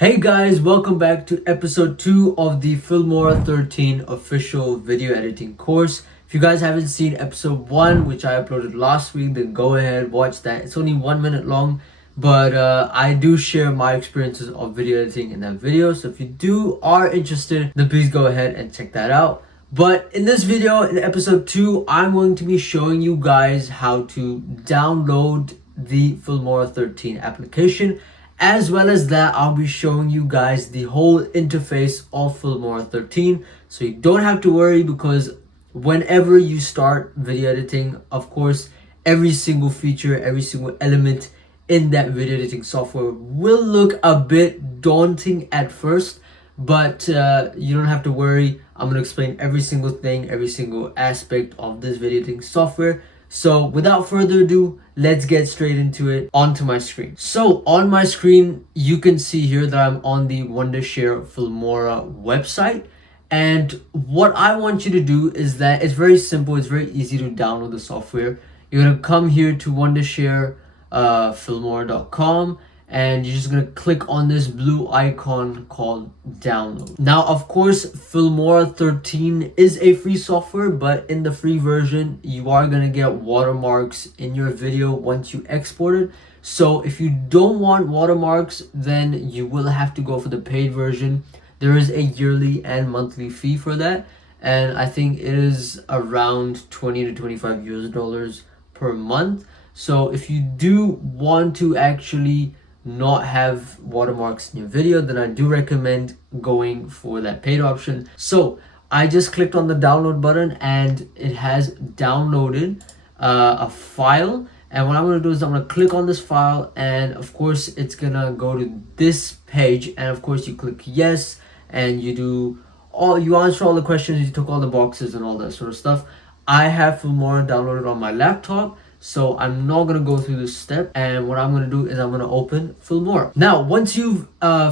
Hey guys, welcome back to episode 2 of the Filmora 13 official video editing course. If you guys haven't seen episode 1, which I uploaded last week, then go ahead, watch that. It's only 1 minute long, but I do share my experiences of video editing in that video. So if you are interested, then please go ahead and check that out. But in this video, in episode 2, I'm going to be showing you guys how to download the Filmora 13 application. As well as that, I'll be showing you guys the whole interface of Filmora 13. So you don't have to worry, because whenever you start video editing, of course, every single feature, every single element in that video editing software will look a bit daunting at first. But you don't have to worry. I'm going to explain every single thing, every single aspect of this video editing software. So without further ado, let's get straight into it. Onto my screen. So on my screen, you can see here that I'm on the Wondershare Filmora website. And what I want you to do is that it's very simple. It's very easy to download the software. You're going to come here to Wondershare Filmora.com. And you're just going to click on this blue icon called download. Now, of course, Filmora 13 is a free software, but in the free version, you are going to get watermarks in your video once you export it. So if you don't want watermarks, then you will have to go for the paid version. There is a yearly and monthly fee for that. And I think it is around 20 to 25 US dollars per month. So if you do want to actually not have watermarks in your video, then I do recommend going for that paid option. So I just clicked on the download button and it has downloaded a file. And what I'm going to do is I'm going to click on this file, and of course it's going to go to this page. And of course you click yes, and you answer all the questions, you took all the boxes and all that sort of stuff. I have Filmora downloaded on my laptop, so I'm not going to go through this step. And what I'm going to do is I'm going to open Filmora. Now, once you've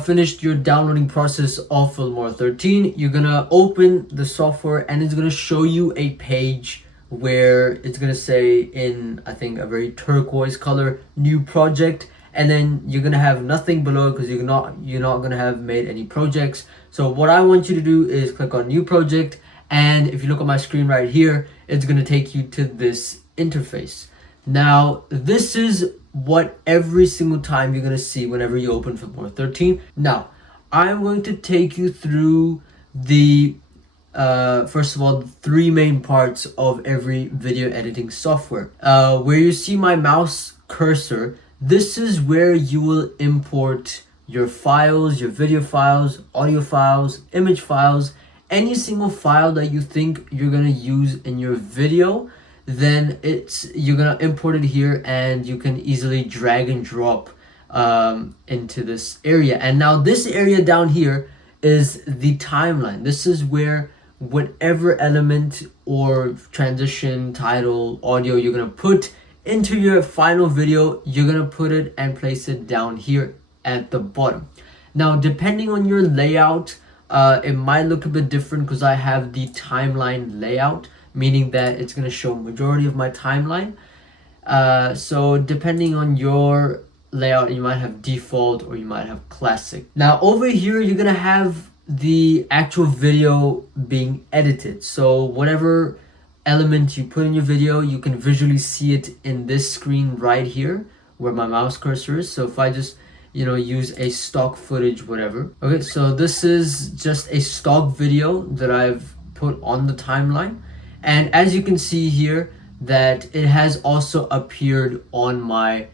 finished your downloading process of Filmora 13, you're going to open the software, and it's going to show you a page where it's going to say in, I think, a very turquoise color, new project. And then you're going to have nothing below, because you're not going to have made any projects. So what I want you to do is click on new project. And if you look at my screen right here, it's going to take you to this interface. Now, this is what every single time you're going to see whenever you open Filmora 13. Now, I'm going to take you through the, first of all, the 3 main parts of every video editing software. Where you see my mouse cursor, this is where you will import your files, your video files, audio files, image files, any single file that you think you're going to use in your video. Then you're gonna import it here, and you can easily drag and drop into this area. And now this area down here is the timeline. This is where whatever element or transition, title, audio you're gonna put into your final video, you're gonna put it and place it down here at the bottom. Now, depending on your layout, it might look a bit different, because I have the timeline layout, meaning that it's going to show majority of my timeline. So depending on your layout, you might have default or you might have classic. Now over here, you're going to have the actual video being edited. So whatever element you put in your video, you can visually see it in this screen right here where my mouse cursor is. So if I just use a stock footage, whatever. Okay, so this is just a stock video that I've put on the timeline. And as you can see here, that it has also appeared on my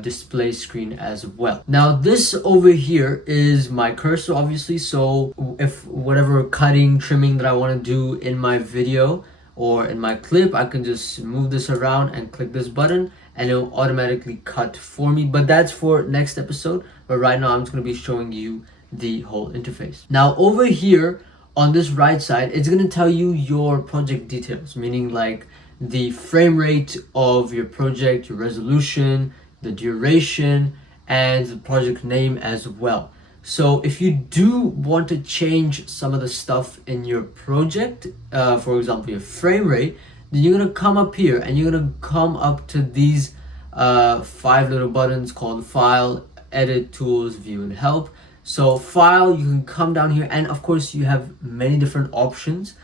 display screen as well. Now this over here is my cursor, obviously. So if whatever cutting, trimming that I want to do in my video or in my clip, I can just move this around and click this button, and it'll automatically cut for me. But that's for next episode. But right now I'm just going to be showing you the whole interface. Now over here on this right side, it's going to tell you your project details, meaning like the frame rate of your project, your resolution, the duration, and the project name as well. So if you do want to change some of the stuff in your project, for example, your frame rate, then you're going to come up here, and you're going to come up to these 5 little buttons called File, Edit, Tools, View, and Help. So file, you can come down here, and of course you have many different options,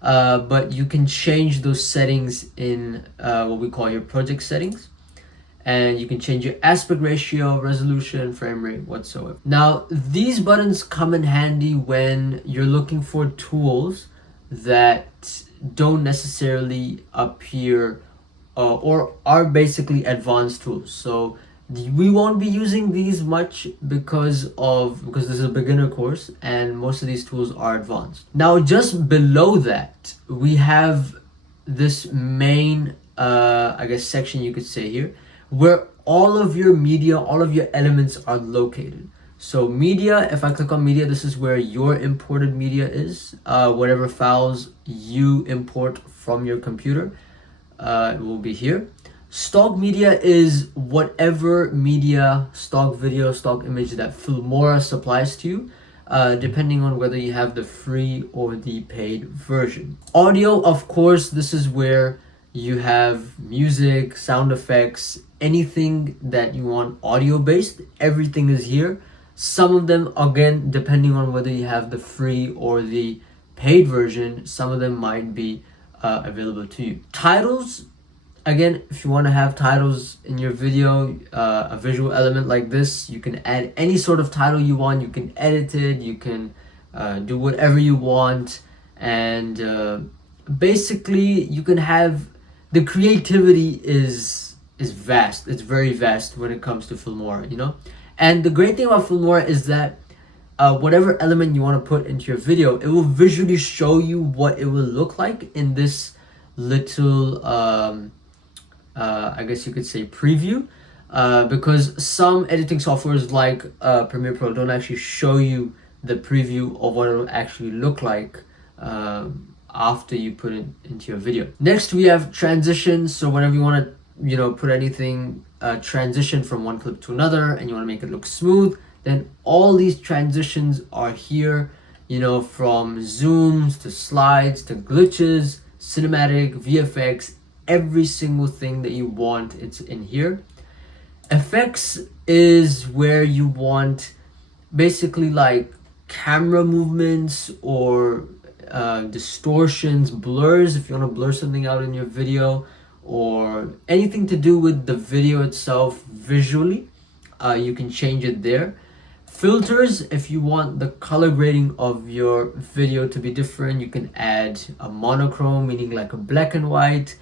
but you can change those settings in what we call your project settings, and you can change your aspect ratio, resolution, frame rate, whatsoever. Now these buttons come in handy when you're looking for tools that don't necessarily appear or are basically advanced tools. So we won't be using these much because this is a beginner course and most of these tools are advanced. Now just below that we have this main I guess section, you could say, here, where all of your media, all of your elements are located. So media, if I click on media, this is where your imported media is. Whatever files you import from your computer, it will be here. Stock media is whatever media, stock video, stock image that Filmora supplies to you, depending on whether you have the free or the paid version. Audio, of course, this is where you have music, sound effects, anything that you want audio based, everything is here. Some of them, again, depending on whether you have the free or the paid version, some of them might be available to you. Titles, again, if you want to have titles in your video, a visual element like this, you can add any sort of title you want. You can edit it, you can do whatever you want, and basically you can have, the creativity is vast. It's very vast when it comes to Filmora, you know. And the great thing about Filmora is that whatever element you want to put into your video, it will visually show you what it will look like in this little I guess you could say preview, because some editing softwares like Premiere Pro don't actually show you the preview of what it will actually look like after you put it into your video. Next we have transitions. So whenever you want to, you know, put anything, transition from one clip to another, and you want to make it look smooth, then all these transitions are here, you know, from zooms to slides to glitches, cinematic, VFX, every single thing that you want, it's in here. Effects is where you want basically like camera movements or distortions, blurs, if you want to blur something out in your video, or anything to do with the video itself visually, you can change it there. Filters, if you want the color grading of your video to be different, you can add a monochrome, meaning like a black and white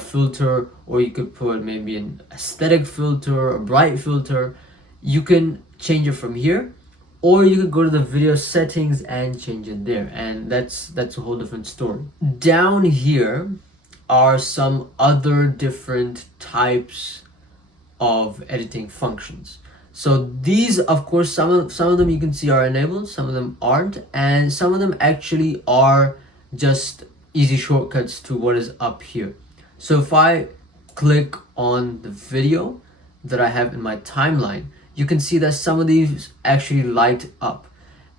filter, or you could put maybe an aesthetic filter, a bright filter. You can change it from here, or you could go to the video settings and change it there, and that's a whole different story. Down here are some other different types of editing functions. So these, of course, some of them you can see are enabled, some of them aren't, and some of them actually are just easy shortcuts to what is up here. So if I click on the video that I have in my timeline, you can see that some of these actually light up,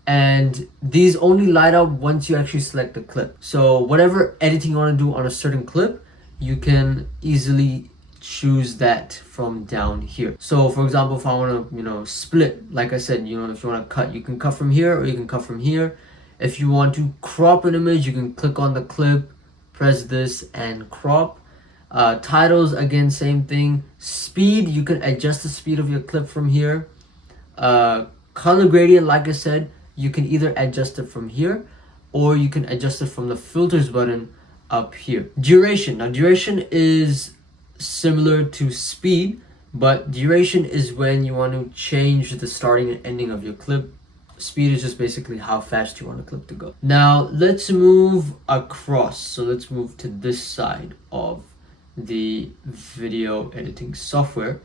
and these only light up once you actually select the clip. So whatever editing you want to do on a certain clip, you can easily choose that from down here. So for example, if I want to, you know, split, like I said, you know, if you want to cut, you can cut from here or you can cut from here. If you want to crop an image, you can click on the clip, press this and crop. Titles, again, same thing. Speed, you can adjust the speed of your clip from here. Color gradient, like I said, you can either adjust it from here or you can adjust it from the filters button up here. Duration, now duration is similar to speed, but duration is when you want to change the starting and ending of your clip. Speed is just basically how fast you want a clip to go. Now let's move across. So let's move to this side of the video editing software,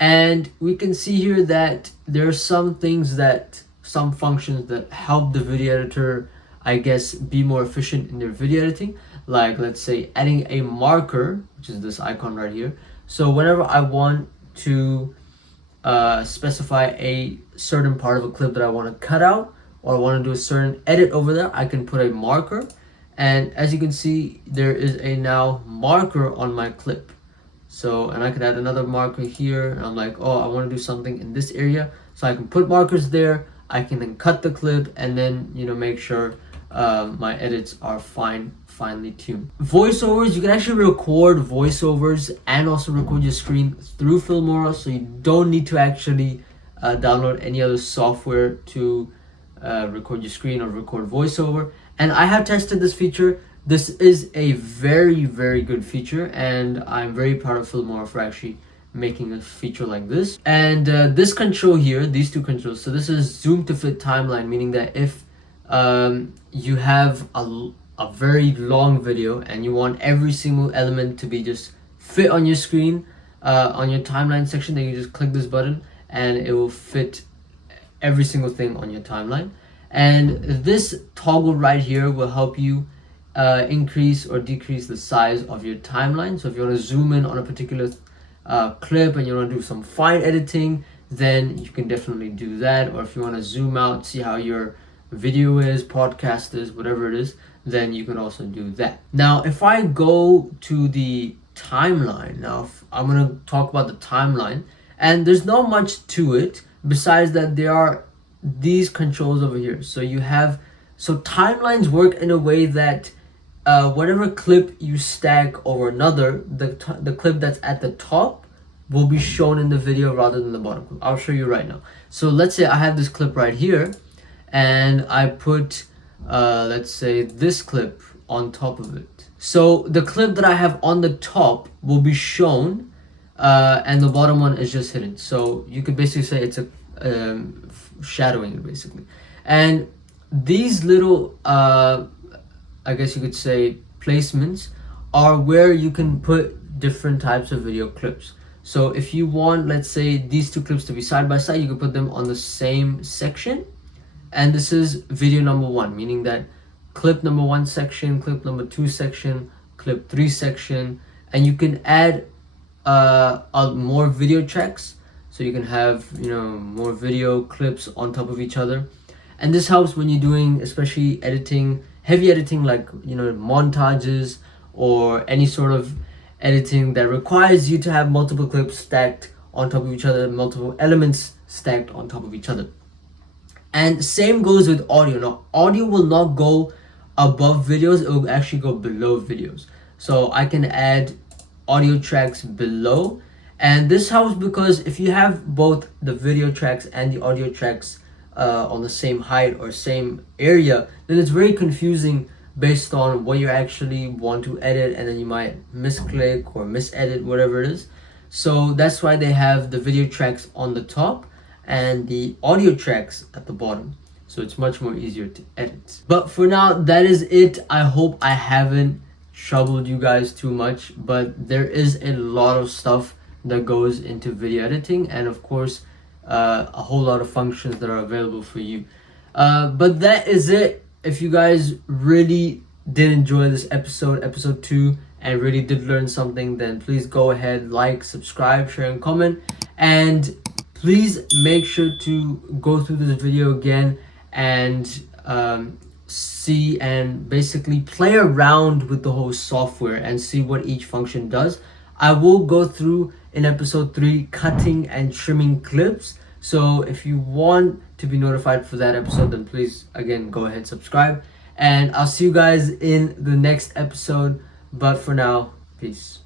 and we can see here that there are some things that, some functions that help the video editor, I guess, be more efficient in their video editing. Like, let's say adding a marker, which is this icon right here. So whenever I want to specify a certain part of a clip that I want to cut out, or I want to do a certain edit over there, I can put a marker, and as you can see, there is a now marker on my clip. So, and I could add another marker here, and I'm like, oh, I want to do something in this area, so I can put markers there. I can then cut the clip and then make sure my edits are finely tuned. Voiceovers, you can actually record voiceovers and also record your screen through Filmora, so you don't need to actually download any other software to record your screen or record voiceover. And I have tested this feature. This is a very, very good feature, and I'm very proud of Filmora for actually making a feature like this. And this control here, these two controls, so this is zoom to fit timeline, meaning that if you have a very long video and you want every single element to be just fit on your screen, on your timeline section, then you just click this button and it will fit every single thing on your timeline. And this toggle right here will help you increase or decrease the size of your timeline. So if you want to zoom in on a particular clip and you want to do some fine editing, then you can definitely do that. Or if you want to zoom out, see how your video is, podcast is, whatever it is, then you can also do that. Now if I go to the timeline, now I'm going to talk about the timeline, and there's not much to it besides that there are these controls over here. So timelines work in a way that whatever clip you stack over another, the clip that's at the top will be shown in the video rather than the bottom clip. I'll show you right now. So let's say I have this clip right here and I put let's say this clip on top of it. So the clip that I have on the top will be shown and the bottom one is just hidden. So you could basically say it's a shadowing it basically. And these little I guess you could say placements are where you can put different types of video clips. So if you want, let's say, these two clips to be side by side, you can put them on the same section. And this is video number 1, meaning that clip number 1 section, clip number 2 section, clip 3 section, and you can add more video tracks. So you can have more video clips on top of each other. And this helps when you're doing especially heavy editing like montages or any sort of editing that requires you to have multiple clips stacked on top of each other, multiple elements stacked on top of each other. And same goes with audio. Now audio will not go above videos, it will actually go below videos. So I can add audio tracks below, and this helps because if you have both the video tracks and the audio tracks on the same height or same area, then it's very confusing based on what you actually want to edit, and then you might misclick or misedit, whatever it is. So that's why they have the video tracks on the top and the audio tracks at the bottom, so it's much more easier to edit. But for now, that is it. I hope I haven't troubled you guys too much, but there is a lot of stuff that goes into video editing, and of course a whole lot of functions that are available for you. But that is it. If you guys really did enjoy this episode 2, and really did learn something, then please go ahead, like, subscribe, share, and comment. And please make sure to go through this video again and see and basically play around with the whole software and see what each function does. I will go through in episode 3 cutting and trimming clips. So if you want to be notified for that episode, then please again go ahead, subscribe, and I'll see you guys in the next episode. But for now, peace.